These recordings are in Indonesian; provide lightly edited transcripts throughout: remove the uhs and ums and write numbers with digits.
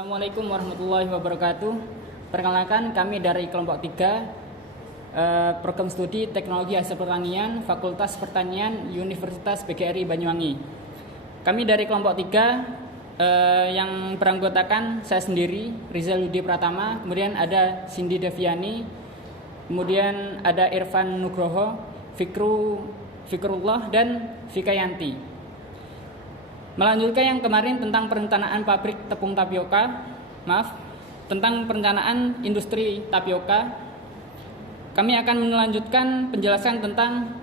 Assalamualaikum warahmatullahi wabarakatuh. Perkenalkan, kami dari kelompok 3 program studi Teknologi Hasil Pertanian Fakultas Pertanian Universitas PGRI Banyuwangi. Kami dari kelompok 3 yang beranggotakan saya sendiri, Rizal Yudi Pratama, kemudian ada Cindy Deviani, kemudian ada Irfan Nugroho, Fikrullah, dan Vikayanti. Melanjutkan yang kemarin tentang perencanaan pabrik tepung tapioka, tentang perencanaan industri tapioka, kami akan melanjutkan penjelasan tentang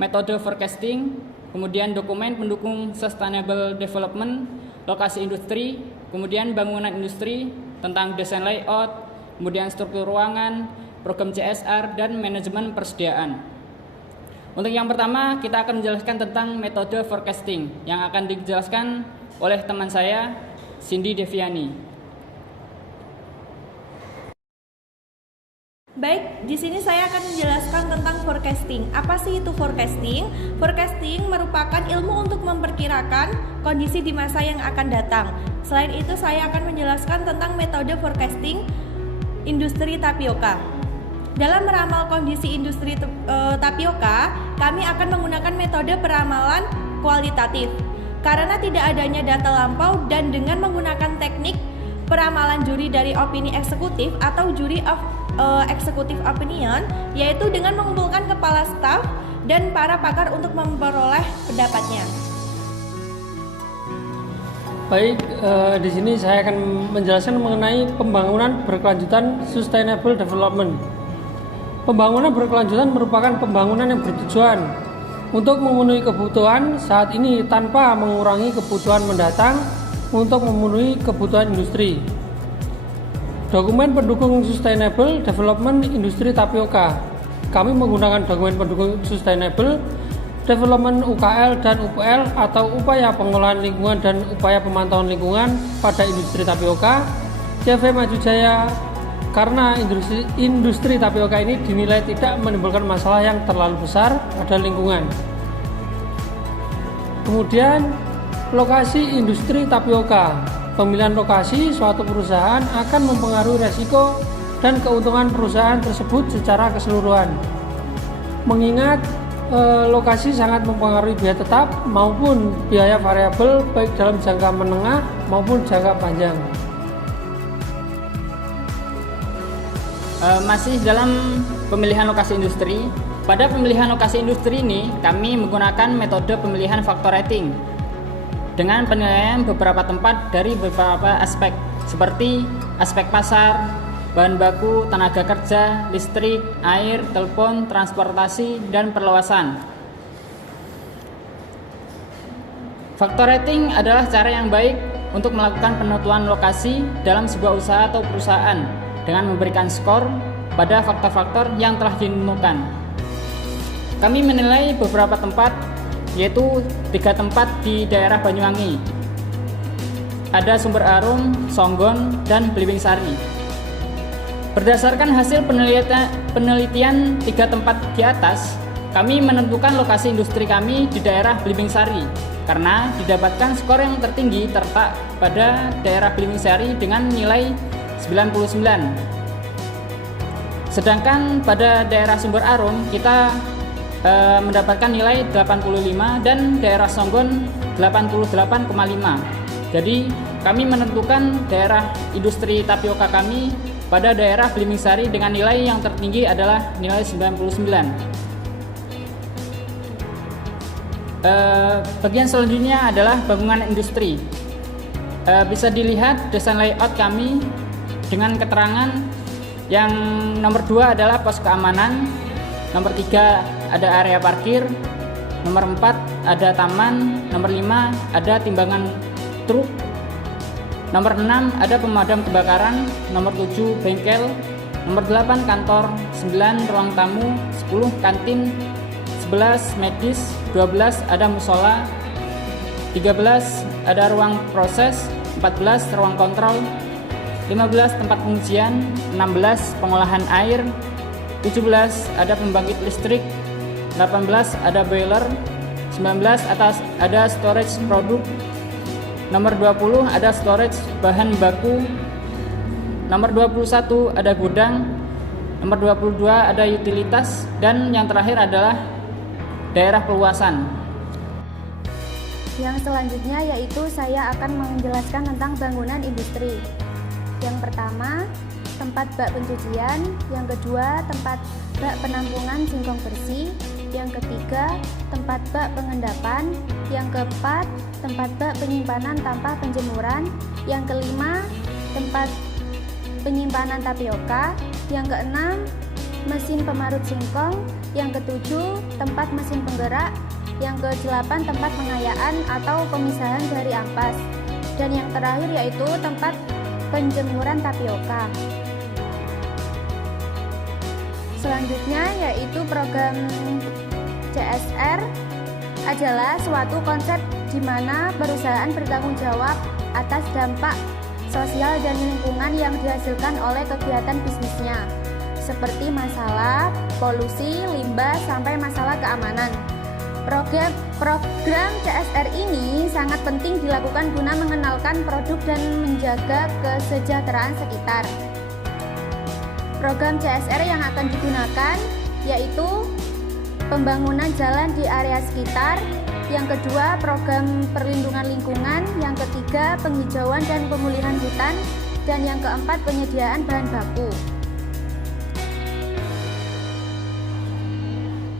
metode forecasting, kemudian dokumen pendukung sustainable development, lokasi industri, kemudian bangunan industri, tentang desain layout, kemudian struktur ruangan, program CSR, dan manajemen persediaan. Untuk yang pertama, kita akan menjelaskan tentang metode forecasting yang akan dijelaskan oleh teman saya, Cindy Deviani. Baik, di sini saya akan menjelaskan tentang forecasting. Apa sih itu forecasting? Forecasting merupakan ilmu untuk memperkirakan kondisi di masa yang akan datang. Selain itu, saya akan menjelaskan tentang metode forecasting industri tapioka. Dalam meramal kondisi industri tapioka, kami akan menggunakan metode peramalan kualitatif. Karena tidak adanya data lampau dan dengan menggunakan teknik peramalan juri dari opini eksekutif atau juri of executive opinion, yaitu dengan mengumpulkan kepala staf dan para pakar untuk memperoleh pendapatnya. Baik, di sini saya akan menjelaskan mengenai pembangunan berkelanjutan sustainable development. Pembangunan berkelanjutan merupakan pembangunan yang bertujuan untuk memenuhi kebutuhan saat ini tanpa mengurangi kebutuhan mendatang untuk memenuhi kebutuhan industri. Dokumen pendukung sustainable development industri tapioka. Kami menggunakan dokumen pendukung sustainable development UKL dan UPL atau upaya pengolahan lingkungan dan upaya pemantauan lingkungan pada industri tapioka CV Maju Jaya. Karena industri tapioka ini dinilai tidak menimbulkan masalah yang terlalu besar pada lingkungan. Kemudian, lokasi industri tapioka. Pemilihan lokasi suatu perusahaan akan mempengaruhi resiko dan keuntungan perusahaan tersebut secara keseluruhan. Mengingat lokasi sangat mempengaruhi biaya tetap maupun biaya variabel baik dalam jangka menengah maupun jangka panjang. Masih dalam pemilihan lokasi industri. Pada pemilihan lokasi industri ini, kami menggunakan metode pemilihan faktor rating dengan penilaian beberapa tempat dari beberapa aspek, seperti aspek pasar, bahan baku, tenaga kerja, listrik, air, telepon, transportasi, dan perluasan. Faktor rating adalah cara yang baik untuk melakukan penentuan lokasi dalam sebuah usaha atau perusahaan dengan memberikan skor pada faktor-faktor yang telah ditentukan. Kami menilai beberapa tempat, yaitu 3 tempat di daerah Banyuwangi. Ada Sumber Arum, Songgon, dan Blimbing Sari. Berdasarkan hasil penelitian 3 tempat di atas, kami menentukan lokasi industri kami di daerah Blimbing Sari karena didapatkan skor yang tertinggi terletak pada daerah Blimbing Sari dengan nilai 99. Sedangkan pada daerah Sumber Arum kita mendapatkan nilai 85 dan daerah Songgon 88,5. Jadi kami menentukan daerah industri tapioka kami pada daerah Blimbing Sari dengan nilai yang tertinggi adalah nilai 99. Bagian selanjutnya adalah bangunan industri. Bisa dilihat desain layout kami dengan keterangan yang nomor 2 adalah pos keamanan, nomor 3 ada area parkir, nomor 4 ada taman, nomor 5 ada timbangan truk, nomor 6 ada pemadam kebakaran, nomor 7 bengkel, nomor 8 kantor, 9 ruang tamu, 10 kantin, 11 medis, 12 ada musola, 13 ada ruang proses, 14 ruang kontrol, 15 tempat pengujian, 16 pengolahan air, 17 ada pembangkit listrik, 18 ada boiler, 19 ada storage produk, Nomor 20 ada storage bahan baku. Nomor 21 ada gudang. Nomor 22 ada utilitas. Dan yang terakhir adalah daerah peluasan. Yang selanjutnya yaitu saya akan menjelaskan tentang bangunan industri. Yang pertama, tempat bak pencucian. Yang kedua, tempat bak penampungan singkong bersih. Yang ketiga, tempat bak pengendapan. Yang keempat, tempat bak penyimpanan tanpa penjemuran. Yang kelima, tempat penyimpanan tapioka. Yang keenam, mesin pemarut singkong. Yang ketujuh, tempat mesin penggerak. Yang kedelapan, tempat pengayaan atau pemisahan dari ampas. Dan yang terakhir yaitu tempat penjemuran tapioka. Selanjutnya yaitu program CSR adalah suatu konsep di mana perusahaan bertanggung jawab atas dampak sosial dan lingkungan yang dihasilkan oleh kegiatan bisnisnya, seperti masalah polusi, limbah, sampai masalah keamanan. Program CSR ini sangat penting dilakukan guna mengenalkan produk dan menjaga kesejahteraan sekitar. Program CSR yang akan digunakan yaitu pembangunan jalan di area sekitar. Yang kedua, program perlindungan lingkungan. Yang ketiga, penghijauan dan pemulihan hutan. Dan yang keempat, penyediaan bahan baku.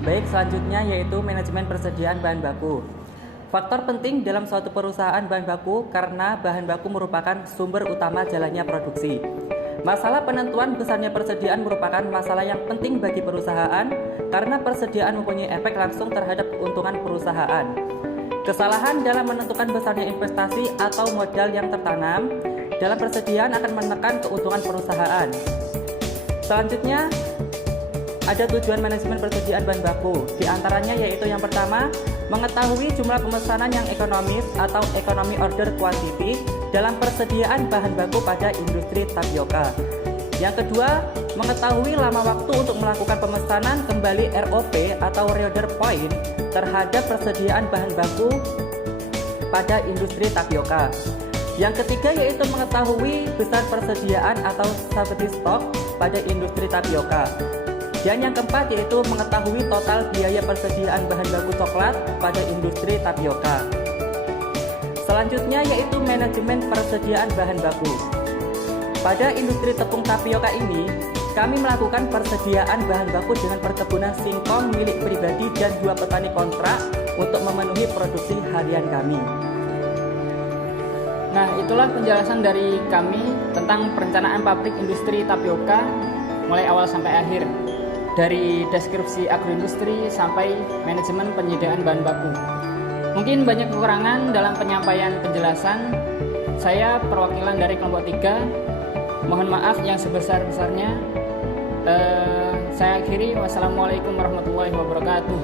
Baik, selanjutnya yaitu manajemen persediaan bahan baku. Faktor penting dalam suatu perusahaan bahan baku karena bahan baku merupakan sumber utama jalannya produksi. Masalah penentuan besarnya persediaan merupakan masalah yang penting bagi perusahaan karena persediaan mempunyai efek langsung terhadap keuntungan perusahaan. Kesalahan dalam menentukan besarnya investasi atau modal yang tertanam dalam persediaan akan menekan keuntungan perusahaan. Selanjutnya, ada tujuan manajemen persediaan bahan baku. Di antaranya yaitu yang pertama, mengetahui jumlah pemesanan yang ekonomis atau economy order quantity dalam persediaan bahan baku pada industri tapioka. Yang kedua, mengetahui lama waktu untuk melakukan pemesanan kembali ROP atau reorder point terhadap persediaan bahan baku pada industri tapioka. Yang ketiga yaitu mengetahui besar persediaan atau safety stock pada industri tapioka. Dan yang keempat yaitu mengetahui total biaya persediaan bahan baku coklat pada industri tapioka. Selanjutnya yaitu manajemen persediaan bahan baku. Pada industri tepung tapioka ini, kami melakukan persediaan bahan baku dengan perkebunan singkong milik pribadi dan 2 petani kontrak untuk memenuhi produksi harian kami. Nah, itulah penjelasan dari kami tentang perencanaan pabrik industri tapioka mulai awal sampai akhir. Dari deskripsi agroindustri sampai manajemen penyediaan bahan baku. Mungkin banyak kekurangan dalam penyampaian penjelasan. Saya perwakilan dari kelompok 3. Mohon maaf yang sebesar-besarnya. Saya akhiri. Wassalamualaikum warahmatullahi wabarakatuh.